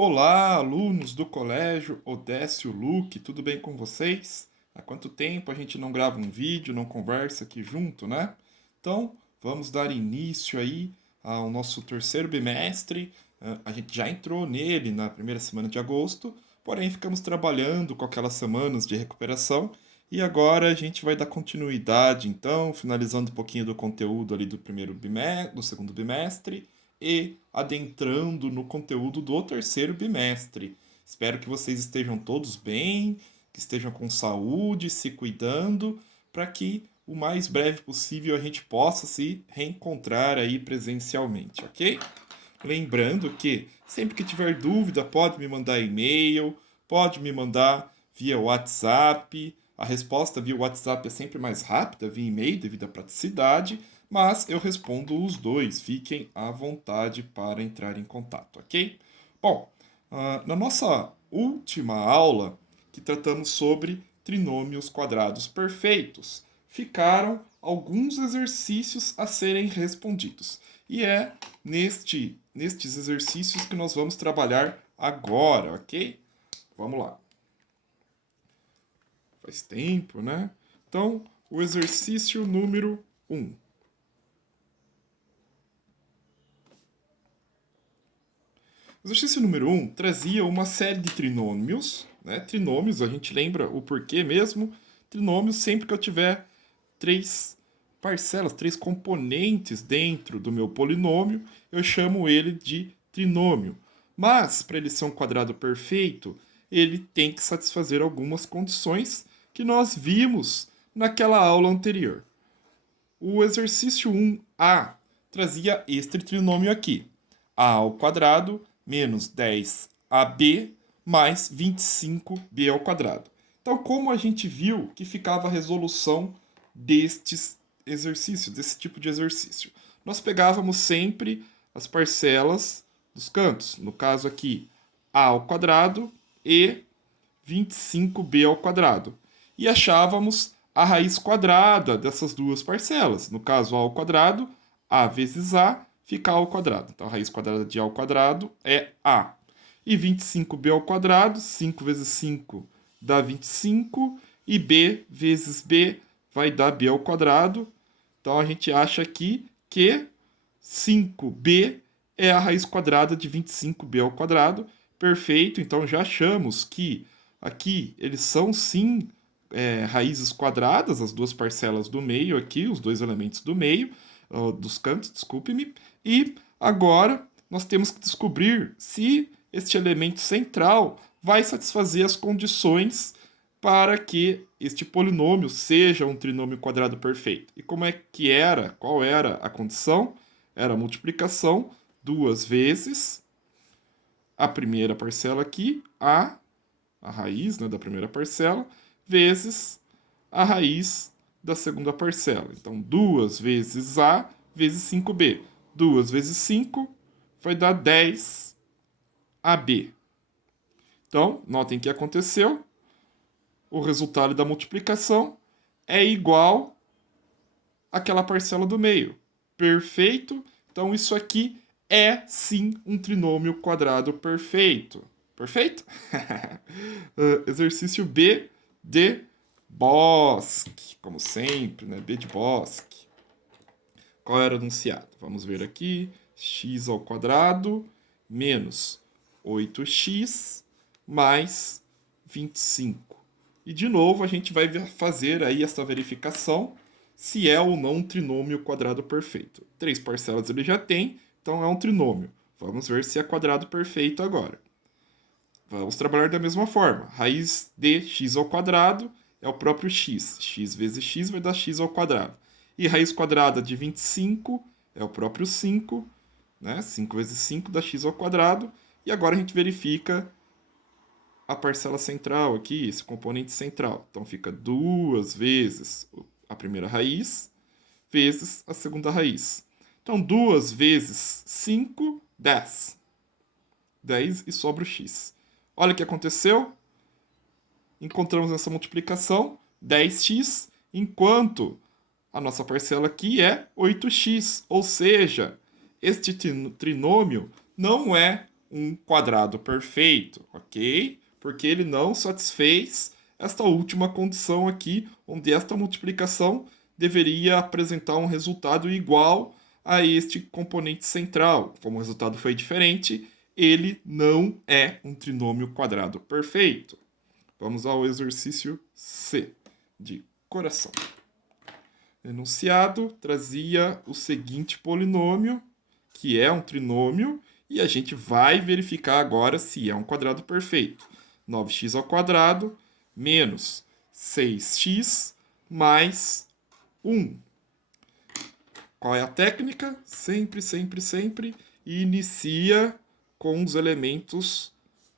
Olá, alunos do Colégio Odécio Luque, tudo bem com vocês? Há quanto tempo a gente não grava um vídeo, não conversa aqui junto, né? Então, vamos dar início aí ao nosso terceiro bimestre. A gente já entrou nele na primeira semana de agosto, porém ficamos trabalhando com aquelas semanas de recuperação e agora a gente vai dar continuidade, então, finalizando um pouquinho do conteúdo ali do primeiro bimestre, do segundo bimestre e adentrando no conteúdo do terceiro bimestre. Espero que vocês estejam todos bem, que estejam com saúde, se cuidando, para que o mais breve possível a gente possa se reencontrar aí presencialmente, ok? Lembrando que sempre que tiver dúvida, pode me mandar e-mail, pode me mandar via WhatsApp. A resposta via WhatsApp é sempre mais rápida, via e-mail, devido à praticidade, mas eu respondo os dois. Fiquem à vontade para entrar em contato, ok? Bom, na nossa última aula, que tratamos sobre trinômios quadrados perfeitos, ficaram alguns exercícios a serem respondidos. E é nestes exercícios que nós vamos trabalhar agora, ok? Vamos lá. Faz tempo, né? Então, o exercício número 1. O exercício número 1 trazia uma série de trinômios, né? Trinômios, a gente lembra o porquê mesmo. Trinômios, sempre que eu tiver três parcelas, três componentes dentro do meu polinômio, eu chamo ele de trinômio. Mas, para ele ser um quadrado perfeito, ele tem que satisfazer algumas condições que nós vimos naquela aula anterior. O exercício 1A trazia este trinômio aqui. A ao quadrado menos 10AB mais 25B ao quadrado. Então, como a gente viu que ficava a resolução destes exercícios, desse tipo de exercício? Nós pegávamos sempre as parcelas dos cantos. No caso aqui, A ao quadrado e 25B ao quadrado. E achávamos a raiz quadrada dessas duas parcelas. No caso, A ao quadrado, A vezes A fica A ao quadrado. Então, a raiz quadrada de A ao quadrado é A. E 25B ao quadrado, 5 vezes 5 dá 25, e B vezes B vai dar B ao quadrado. Então, a gente acha aqui que 5B é a raiz quadrada de 25B ao quadrado. Perfeito, então já achamos que aqui eles são sim raízes quadradas, as duas parcelas do meio aqui, os dois elementos do meio, dos cantos, desculpe-me. E agora nós temos que descobrir se este elemento central vai satisfazer as condições para que este polinômio seja um trinômio quadrado perfeito. E como é que era? Qual era a condição? Era a multiplicação duas vezes a primeira parcela aqui, a raiz, né, da primeira parcela, vezes a raiz da segunda parcela. Então, 2 vezes A vezes 5B. 2 vezes 5 vai dar 10AB. Então, notem que aconteceu. O resultado da multiplicação é igual àquela parcela do meio. Perfeito? Então, isso aqui é sim um trinômio quadrado perfeito. Perfeito? Exercício B de Bosque, como sempre, né? B de Bosque. Qual era o enunciado? Vamos ver aqui. X ao quadrado menos 8x mais 25. E de novo a gente vai fazer aí essa verificação se é ou não um trinômio quadrado perfeito. Três parcelas ele já tem, então é um trinômio. Vamos ver se é quadrado perfeito agora. Vamos trabalhar da mesma forma. Raiz de x ao quadrado é o próprio x. X vezes x vai dar x ao quadrado. E raiz quadrada de 25 é o próprio 5. Né? 5 vezes 5 dá x ao quadrado. E agora a gente verifica a parcela central aqui, esse componente central. Então fica 2 vezes a primeira raiz vezes a segunda raiz. Então 2 vezes 5, 10. 10 e sobra o x. Olha o que aconteceu. Encontramos essa multiplicação, 10x, enquanto a nossa parcela aqui é 8x. Ou seja, este trinômio não é um quadrado perfeito, ok? Porque ele não satisfez esta última condição aqui, onde esta multiplicação deveria apresentar um resultado igual a este componente central. Como o resultado foi diferente, ele não é um trinômio quadrado perfeito. Vamos ao exercício C, de coração. Enunciado trazia o seguinte polinômio, que é um trinômio, e a gente vai verificar agora se é um quadrado perfeito. 9x ao quadrado menos 6x mais 1. Qual é a técnica? Sempre, sempre, sempre inicia com os elementos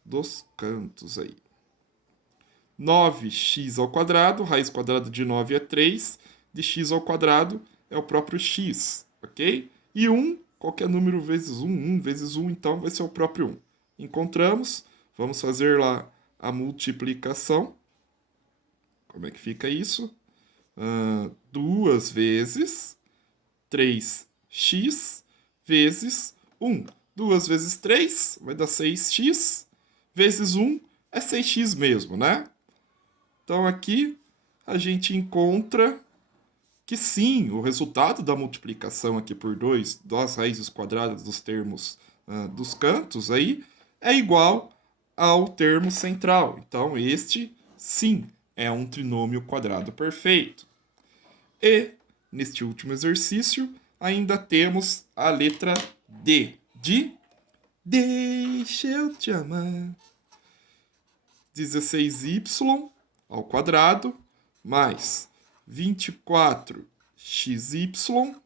dos cantos aí. 9x ao quadrado, raiz quadrada de 9 é 3, de x ao quadrado é o próprio x, ok? E 1, qualquer número vezes 1, 1 vezes 1, então vai ser o próprio 1. Encontramos, vamos fazer lá a multiplicação. Como é que fica isso? 2 vezes 3x vezes 1. 2 vezes 3 vai dar 6x, vezes 1 é 6x mesmo, né? Então aqui a gente encontra que sim, o resultado da multiplicação aqui por 2 das raízes quadradas dos termos dos cantos aí é igual ao termo central. Então este sim é um trinômio quadrado perfeito. E neste último exercício ainda temos a letra D de Deixa eu te amar. 16y ao quadrado mais 24xy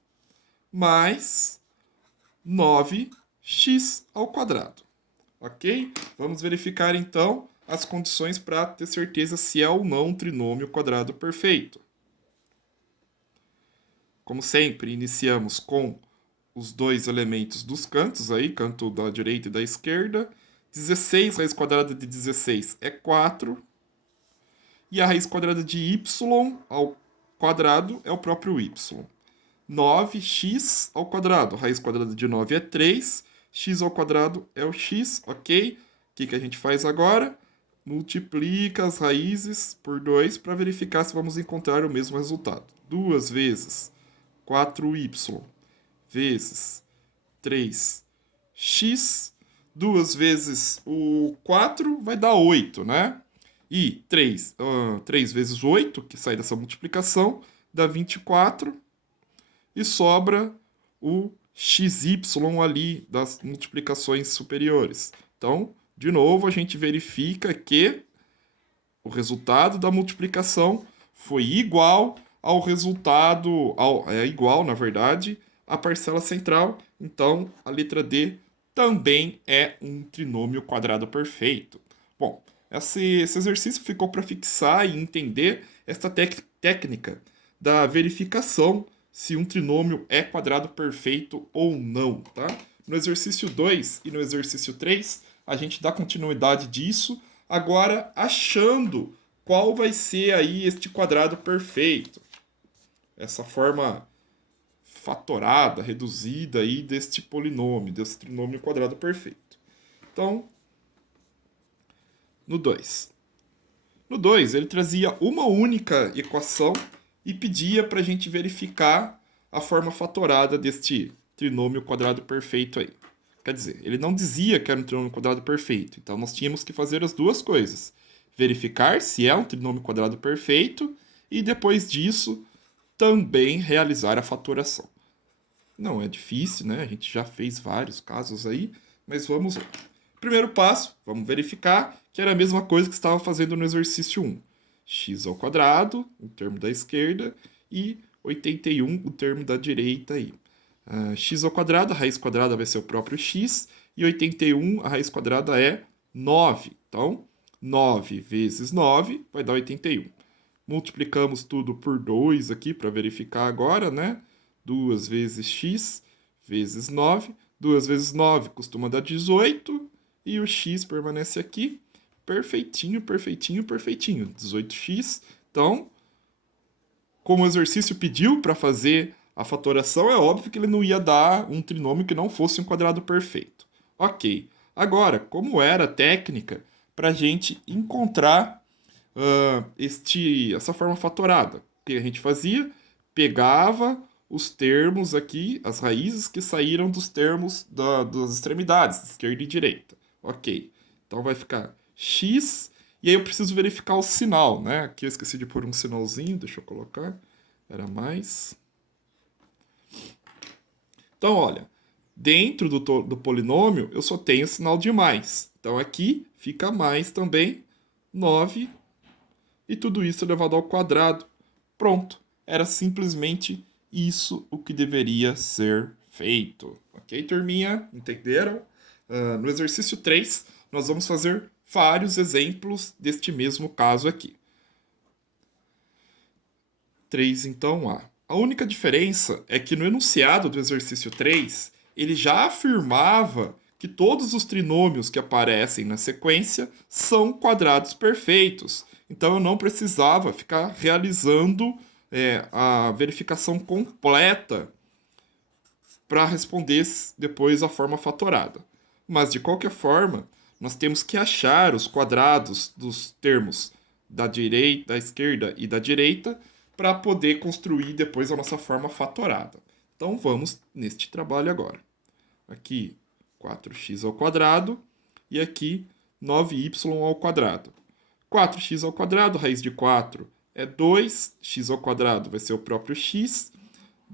mais 9x ao quadrado. Ok? Vamos verificar então as condições para ter certeza se é ou não um trinômio quadrado perfeito. Como sempre, iniciamos com os dois elementos dos cantos aí, canto da direita e da esquerda. 16 raiz quadrada de 16 é 4. E a raiz quadrada de y ao quadrado é o próprio y. 9x ao quadrado, raiz quadrada de 9 é 3, x ao quadrado é o x, ok? O que a gente faz agora? Multiplica as raízes por 2 para verificar se vamos encontrar o mesmo resultado. 2 vezes 4y vezes 3x, 2 vezes o 4 vai dar 8, né? E 3 vezes 8, que sai dessa multiplicação, dá 24. E sobra o xy ali das multiplicações superiores. Então, de novo, a gente verifica que o resultado da multiplicação foi igual ao resultado, é igual, na verdade, à parcela central. Então, a letra D também é um trinômio quadrado perfeito. Bom, esse exercício ficou para fixar e entender essa técnica da verificação se um trinômio é quadrado perfeito ou não, tá? No exercício 2 e no exercício 3, a gente dá continuidade disso, agora achando qual vai ser aí este quadrado perfeito. Essa forma fatorada, reduzida aí deste polinômio, desse trinômio quadrado perfeito. Então, no 2. No 2, ele trazia uma única equação e pedia para a gente verificar a forma fatorada deste trinômio quadrado perfeito aí. Quer dizer, ele não dizia que era um trinômio quadrado perfeito, então nós tínhamos que fazer as duas coisas. Verificar se é um trinômio quadrado perfeito e depois disso também realizar a fatoração. Não é difícil, né? A gente já fez vários casos aí, mas vamos lá. Primeiro passo, vamos verificar que era a mesma coisa que estava fazendo no exercício 1. X ao quadrado, o termo da esquerda, e 81, o termo da direita aí. X ao quadrado, a raiz quadrada vai ser o próprio x, e 81, a raiz quadrada é 9. Então, 9 vezes 9 vai dar 81. Multiplicamos tudo por 2 aqui para verificar agora, né? 2 vezes x vezes 9. 2 vezes 9 costuma dar 18. E o x permanece aqui. Perfeitinho, perfeitinho, perfeitinho. 18x. Então, como o exercício pediu para fazer a fatoração, é óbvio que ele não ia dar um trinômio que não fosse um quadrado perfeito. Ok. Agora, como era a técnica para a gente encontrar essa forma fatorada? O que a gente fazia? Pegava os termos aqui, as raízes que saíram dos termos das extremidades, esquerda e direita. Ok. Então vai ficar x, e aí eu preciso verificar o sinal, né? Aqui eu esqueci de pôr um sinalzinho, deixa eu colocar. Era mais. Então, olha, dentro do polinômio eu só tenho sinal de mais. Então aqui fica mais também 9 e tudo isso elevado ao quadrado. Pronto. Era simplesmente isso o que deveria ser feito. Ok, turminha? Entenderam? No exercício 3, nós vamos fazer vários exemplos deste mesmo caso aqui. 3, então, A. A única diferença é que no enunciado do exercício 3, ele já afirmava que todos os trinômios que aparecem na sequência são quadrados perfeitos. Então eu não precisava ficar realizando a verificação completa para responder depois a forma fatorada. Mas de qualquer forma, nós temos que achar os quadrados dos termos da direita, da esquerda e da direita para poder construir depois a nossa forma fatorada. Então vamos neste trabalho agora. Aqui 4x ao quadrado e aqui 9y ao quadrado. 4x ao quadrado, raiz de 4 é 2, x ao quadrado vai ser o próprio x,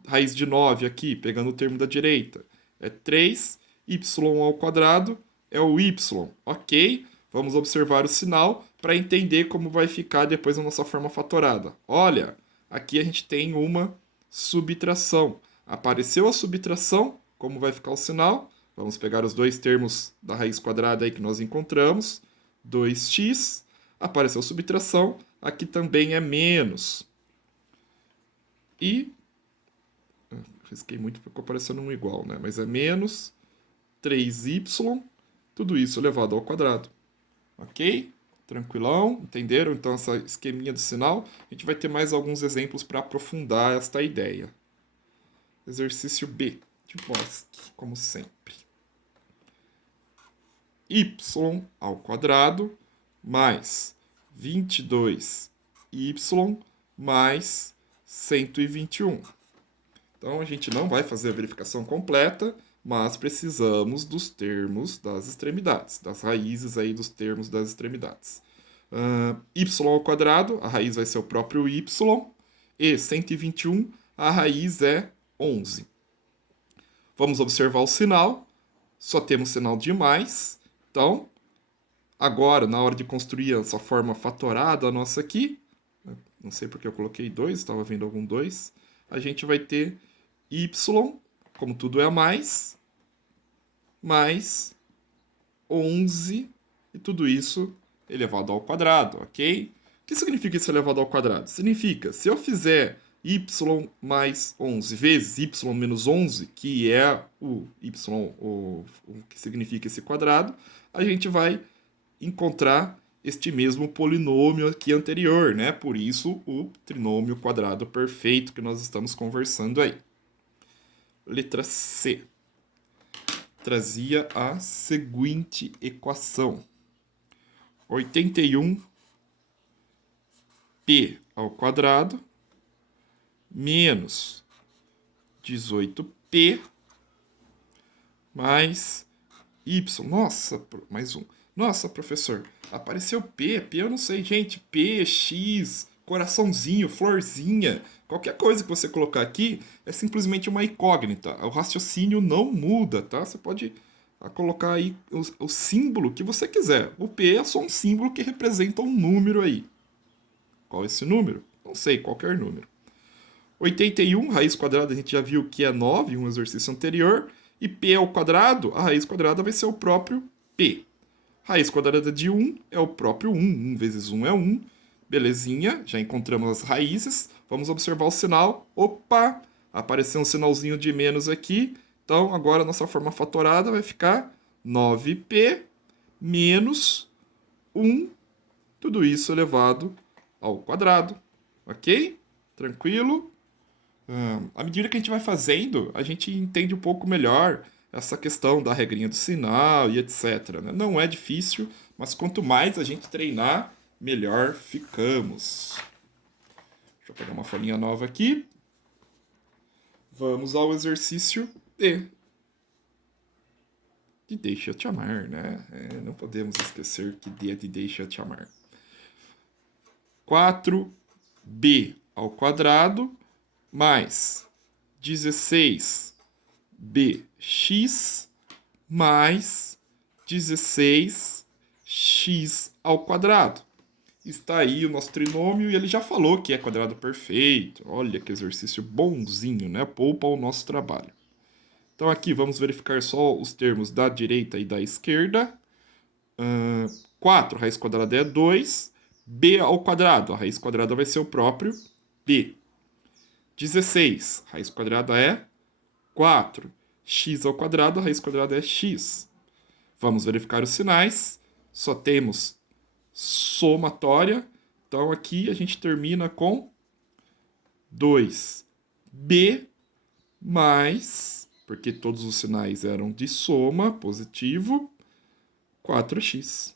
raiz de 9 aqui, pegando o termo da direita, é 3, y ao quadrado é o y, ok? Vamos observar o sinal para entender como vai ficar depois a nossa forma fatorada. Olha, aqui a gente tem uma subtração. Apareceu a subtração, como vai ficar o sinal? Vamos pegar os dois termos da raiz quadrada aí que nós encontramos. 2x, apareceu subtração, aqui também é menos. E risquei muito porque ficou parecendo um igual, né? Mas é menos 3y, tudo isso elevado ao quadrado. Ok? Tranquilão? Entenderam? Então, essa esqueminha do sinal. A gente vai ter mais alguns exemplos para aprofundar esta ideia. Exercício B, de Bosque, como sempre. Y ao quadrado mais 22y mais 121. Então a gente não vai fazer a verificação completa, mas precisamos dos termos das extremidades, das raízes aí dos termos das extremidades. Y ao quadrado, a raiz vai ser o próprio y, e 121, a raiz é 11. Vamos observar o sinal, só temos sinal de mais, então, agora, na hora de construir essa forma fatorada nossa aqui, não sei porque eu coloquei 2, estava vendo algum 2, a gente vai ter y, como tudo é a mais 11, e tudo isso elevado ao quadrado, ok? O que significa isso elevado ao quadrado? Significa, se eu fizer y mais 11 vezes y menos 11, que é o y, o que significa esse quadrado, a gente vai encontrar este mesmo polinômio aqui anterior, né? Por isso, o trinômio quadrado perfeito que nós estamos conversando aí. Letra C. Trazia a seguinte equação. 81p ao quadrado menos 18p mais y. Nossa, mais um. Nossa, professor, apareceu P eu não sei, gente. P, X, coraçãozinho, florzinha. Qualquer coisa que você colocar aqui é simplesmente uma incógnita. O raciocínio não muda, tá? Você pode colocar aí o símbolo que você quiser. O P é só um símbolo que representa um número aí. Qual é esse número? Não sei, qualquer número. 81, raiz quadrada, a gente já viu que é 9 em um exercício anterior. E P ao quadrado, a raiz quadrada vai ser o próprio P. Raiz quadrada de 1 é o próprio 1. 1 vezes 1 é 1. Belezinha, já encontramos as raízes. Vamos observar o sinal. Opa, apareceu um sinalzinho de menos aqui. Então, agora a nossa forma fatorada vai ficar 9p menos 1. Tudo isso elevado ao quadrado. Ok? Tranquilo? À medida que a gente vai fazendo, a gente entende um pouco melhor essa questão da regrinha do sinal e etc, né? Não é difícil, mas quanto mais a gente treinar, melhor ficamos. Deixa eu pegar uma folhinha nova aqui. Vamos ao exercício D. De deixa eu te amar, né? Não podemos esquecer que D é de deixa eu te amar. 4b ao quadrado mais 16bx mais 16x ao quadrado. Está aí o nosso trinômio e ele já falou que é quadrado perfeito. Olha que exercício bonzinho, né? Poupa o nosso trabalho. Então aqui vamos verificar só os termos da direita e da esquerda. 4 raiz quadrada é 2. B ao quadrado, a raiz quadrada vai ser o próprio B. 16, raiz quadrada é 4. X ao quadrado, a raiz quadrada é x. Vamos verificar os sinais. Só temos somatória. Então aqui a gente termina com 2b mais, porque todos os sinais eram de soma, positivo, 4x.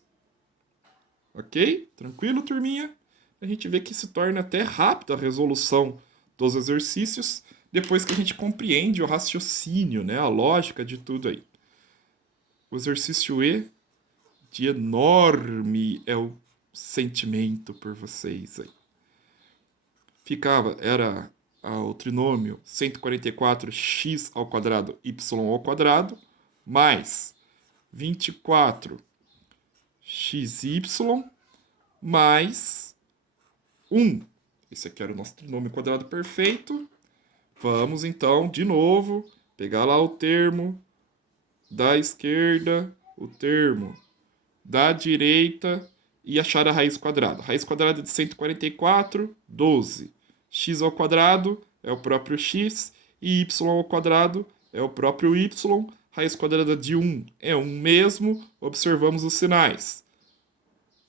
Ok? Tranquilo, turminha? A gente vê que se torna até rápida a resolução dos exercícios depois que a gente compreende o raciocínio, né? A lógica de tudo aí. O exercício E, de enorme é o sentimento por vocês aí. Era o trinômio 144x ao quadrado y ao quadrado mais 24xy mais 1. Esse aqui era o nosso trinômio quadrado perfeito. Vamos então, de novo, pegar lá o termo da esquerda, o termo da direita e achar a raiz quadrada. A raiz quadrada de 144, 12. X ao quadrado é o próprio x e y ao quadrado é o próprio y. Raiz quadrada de 1 é 1 mesmo. Observamos os sinais.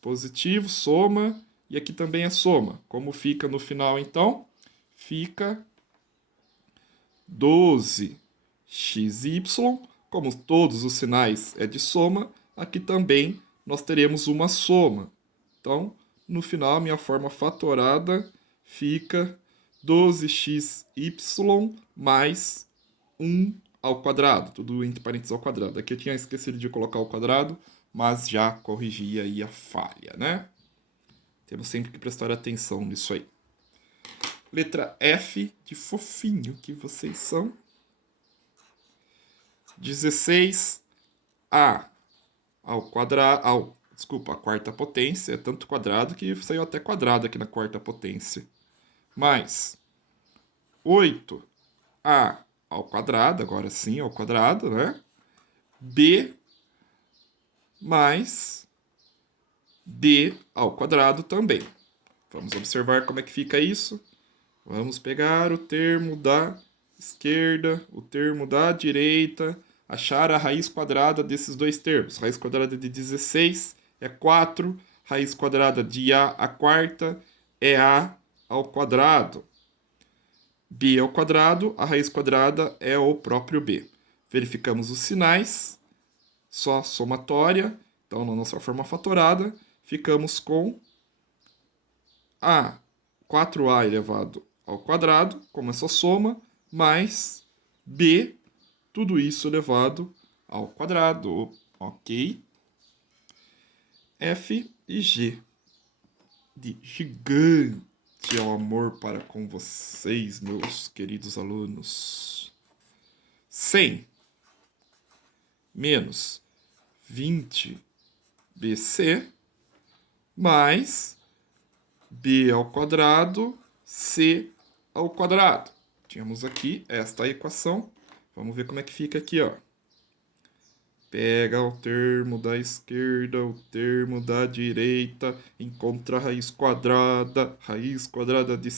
Positivo, soma, e aqui também é soma. Como fica no final, então? Fica 12xy. Como todos os sinais é de soma, aqui também nós teremos uma soma. Então, no final, a minha forma fatorada fica 12xy mais 1 ao quadrado. Tudo entre parênteses ao quadrado. Aqui eu tinha esquecido de colocar o quadrado, mas já corrigi aí a falha, né? Temos sempre que prestar atenção nisso aí. Letra F de fofinho que vocês são. 16a ao quadrado. Desculpa, a quarta potência. É tanto quadrado que saiu até quadrado aqui na quarta potência. Mais 8a ao quadrado, agora sim ao quadrado, né? B mais d ao quadrado também. Vamos observar como é que fica isso. Vamos pegar o termo da esquerda, o termo da direita, achar a raiz quadrada desses dois termos. Raiz quadrada de 16 é 4, raiz quadrada de a quarta é a ao quadrado. B ao quadrado, a raiz quadrada é o próprio b. Verificamos os sinais, só somatória. Então, na nossa forma fatorada, ficamos com a 4a elevado ao quadrado, como essa soma, mais b, tudo isso elevado ao quadrado, ok? F e G, de gigante ao amor para com vocês, meus queridos alunos. 100 menos 20bc mais b ao quadrado, c ao quadrado. Tínhamos aqui esta equação. Vamos ver como é que fica aqui, ó. Pega o termo da esquerda, o termo da direita, encontra a raiz quadrada. Raiz quadrada de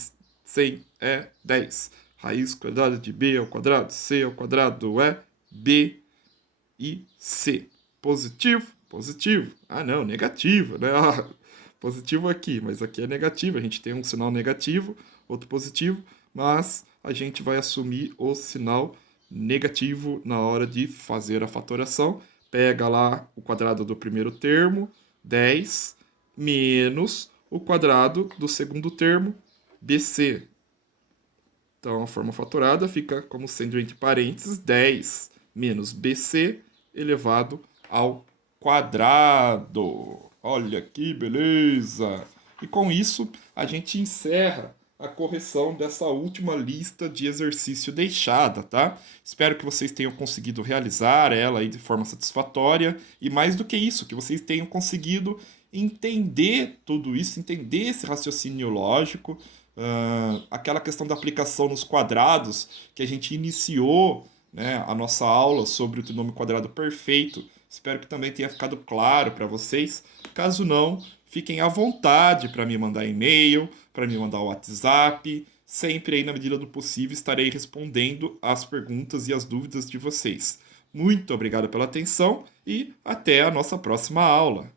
100 é 10. Raiz quadrada de b ao quadrado, c ao quadrado é b e c. Positivo? Positivo. Ah, não, negativo, né? Ah, positivo aqui, mas aqui é negativo. A gente tem um sinal negativo, outro positivo, mas a gente vai assumir o sinal negativo na hora de fazer a fatoração. Pega lá o quadrado do primeiro termo, 10, menos o quadrado do segundo termo, BC. Então, a forma fatorada fica como sendo entre parênteses 10 menos BC elevado ao quadrado. Olha que beleza! E com isso, a gente encerra a correção dessa última lista de exercício deixada, tá? Espero que vocês tenham conseguido realizar ela aí de forma satisfatória e mais do que isso, que vocês tenham conseguido entender tudo isso, entender esse raciocínio lógico, aquela questão da aplicação nos quadrados que a gente iniciou, né, a nossa aula sobre o trinômio quadrado perfeito. Espero que também tenha ficado claro para vocês. Caso não, fiquem à vontade para me mandar e-mail, para me mandar WhatsApp. Sempre aí, na medida do possível, estarei respondendo as perguntas e as dúvidas de vocês. Muito obrigado pela atenção e até a nossa próxima aula.